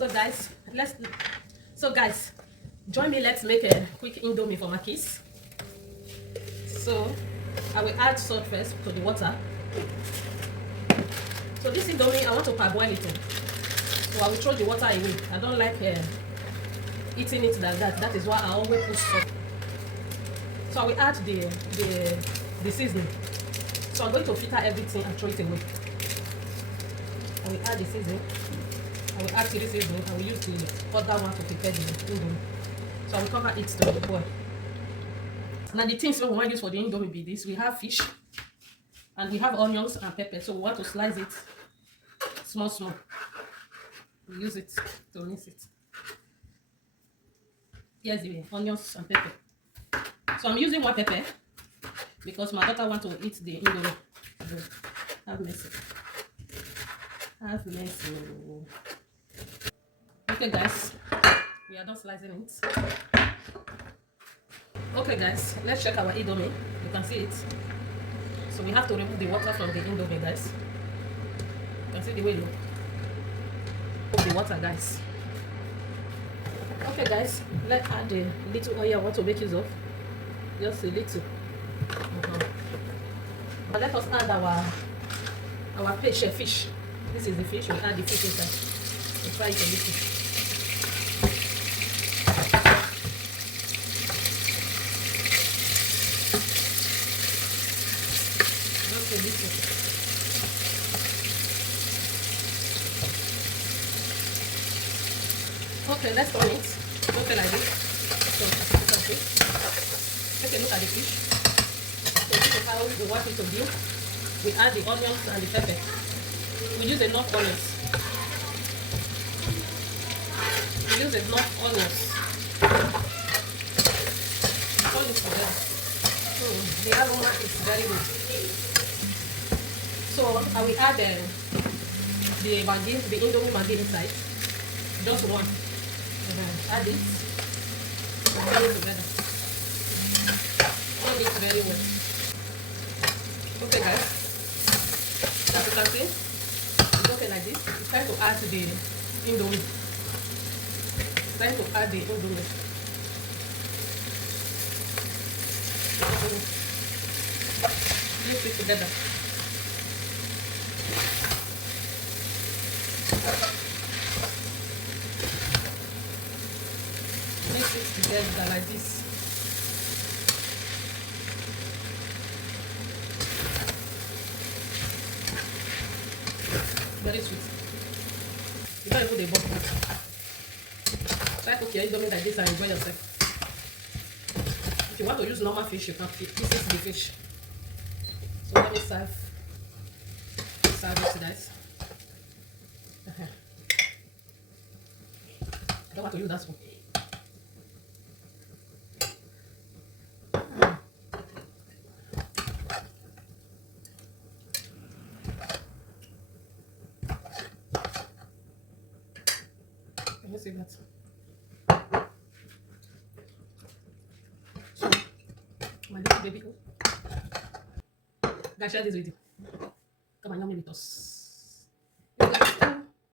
So guys, join me. Let's make a quick indomie for my kids. So I will add salt first to the water. So this indomie, I want to parboil it. So I will throw the water away. I don't like eating it like that. That is why I always put salt. So I will add the seasoning. So I'm going to filter everything and throw it away. I will add the seasoning. I will add chili seasoning. I will use the other one to prepare the indomie. So I will cover it to boil. Now the things we want to use for the indomie be this. We have fish and we have onions and pepper. So we want to slice it small. We use it to mix it. Here's the onions and pepper. So I'm using one pepper because my daughter wants to eat the indomie. Have mercy. Have mercy. Okay guys, we are done slicing it. Okay guys, let's check our indomie. You can see it. So we have to remove the water from the indomie, guys. You can see the way you put the water, guys. Okay guys, let's add a little oil I want to make use of. Just a little. But let us add our fish. This is the fish. We add the fish inside. We fry it a little. Just a little. Okay, let's turn it. Okay, like this. So, take a look at the fish. So this is how we want it to be. We add the onions and the pepper. We use enough onions. Turn it together. So the aroma is very good. So I will add the maggi, the indomie maggi inside. Just one. Add it. Turn it together. Turn it very well. Okay guys. As you can see, it's okay like this. It's time to add the indomie. It's time to add the indomie. Mix it together. Mix it together like this. Very sweet. You can't put a bottle. Try to cook your indomie like this and enjoy yourself. If you want to use normal fish, you can piece the fish. So let me serve it, guys. I don't want to use that spoon. Can you see that? So, my little baby, guys, share this video. Come and help me with us.